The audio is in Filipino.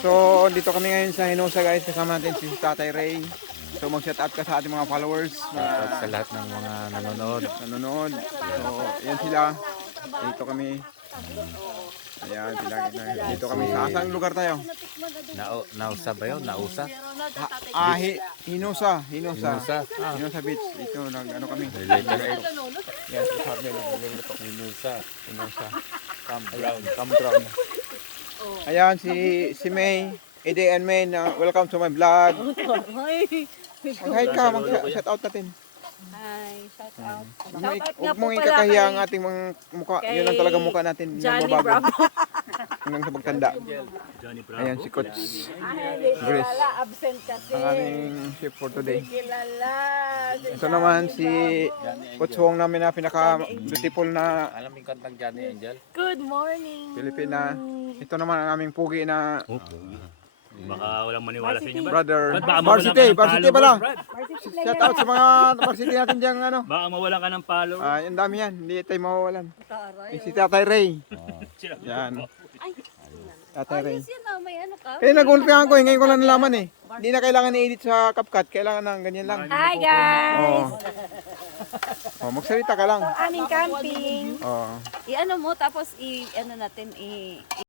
So, dito kami ngayon sa Hinosa guys. Kasama natin si Tatay Ray. So, mag-shout out ka sa ating mga followers. Shoutout sa lahat ng mga nanonood. So, yan sila. Dito kami. Ayan, sila. Dito kami sa asang lugar tayo? Nausa ba yun? Nausa? Hinosa. Hinosa. Hinosa Beach. Dito, ano kami. Yan, si Harvey. Hinosa. Campground. Ayan, si May. Ede and May, welcome to my vlog. Mag-hi ka, mag-shout out natin. Hi, shout out. Huwag mong ikakahiya ang ating mga mukha. Yun lang talaga mukha natin. Johnny Nagbabago. Bravo. Hanggang sa pagtanda. Ayan si Coach Grace. Absent kasi. Ang aming chef for today. Kilala. Ito naman si Coach Wong namin na pinaka-beautiful na Alam mo yung kantang Johnny Angel? Good morning. Pilipina. Ito naman ang aming pugi na Baka walang maniwala sa inyo, Brad. brother. Ba't baka mawalan ka ng Varsity pala. follower, Brad? Shout out sa mga varsity natin dyan. Ano. Baka mawalan ka ng follower. Yung dami yan. Hindi tayo mawawalan. Si Tatay Ray. Sila. Yan. Ay, Tatay Ray. ayos yun ah, may ano ka? Eh, nag-ulpihan ko eh. Ngayon ko lang nalaman eh. Hindi na kailangan i-edit sa CapCut. Kailangan ng ganyan lang. Hi guys! Magsalita ka lang. Aming camping. Oh. I-ano mo, tapos i-ano natin,